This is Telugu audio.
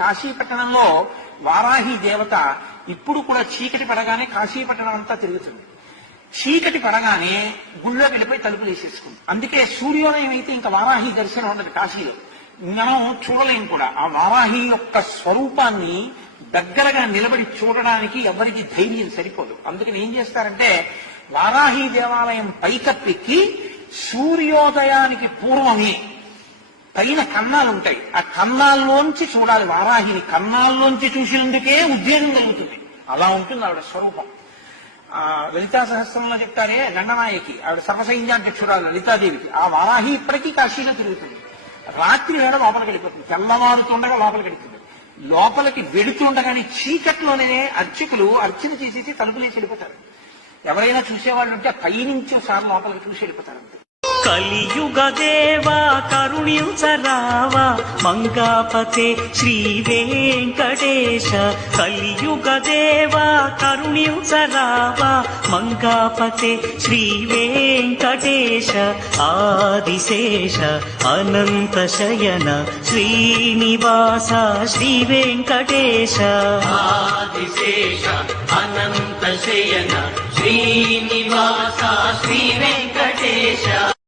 కాశీపట్టణంలో వారాహి దేవత ఇప్పుడు కూడా చీకటి పడగానే కాశీపట్టణం అంతా తిరుగుతుంది. చీకటి పడగానే గుళ్ళోకి వెళ్ళిపోయి తలుపులు వేసేసుకుంది. అందుకే సూర్యోదయం అయితే ఇంకా వారాహి దర్శనం ఉండదు కాశీలో, మనం చూడలేం కూడా. ఆ వారాహి యొక్క స్వరూపాన్ని దగ్గరగా నిలబడి చూడడానికి ఎవరికి ధైర్యం సరిపోదు. అందుకని ఏం చేస్తారంటే వారాహి దేవాలయం పైకప్పెక్కి సూర్యోదయానికి పూర్వమే పైన కన్నాలు ఉంటాయి, ఆ కన్నాల్లోంచి చూడాలి. వారాహిని కన్నాల్లోంచి చూసినందుకే ఉద్వేగం కలుగుతుంది. అలా ఉంటుంది ఆవిడ స్వరూపం. లలితా సహస్రంలో చెప్తారే దండనాయకి, ఆవిడ సర్వసైన్యాధ్యక్షురాలు లలితాదేవికి. ఆ వారాహి ఇప్పటికీ కాశీలో తిరుగుతుంది. రాత్రి వేళ లోపలికి వెళ్ళిపోతుంది, తెల్లవారుతుండగా లోపలికి వెళుతుంది. లోపలికి వెడుతుండగానే చీకట్లోనే అర్చకులు అర్చన చేసేసి తలుపులేసి వెళ్ళిపోతారు. ఎవరైనా చూసేవాళ్ళు ఉంటే పైనుంచి ఒకసారి లోపలికి చూసి వెళ్ళిపోతారు. కలియుగ దేవా కరుణించరావా మంగాపతే శ్రీ వెంకటేశ. కలియుగ దేవా కరుణించరావా మంగాపతే శ్రీ వెంకటేశ. ఆదిశేష అనంత శయన శ్రీనివాస శ్రీ వెంకటేశ. ఆదిశేష అనంత శయన శ్రీనివాస శ్రీ వెంకటేశ.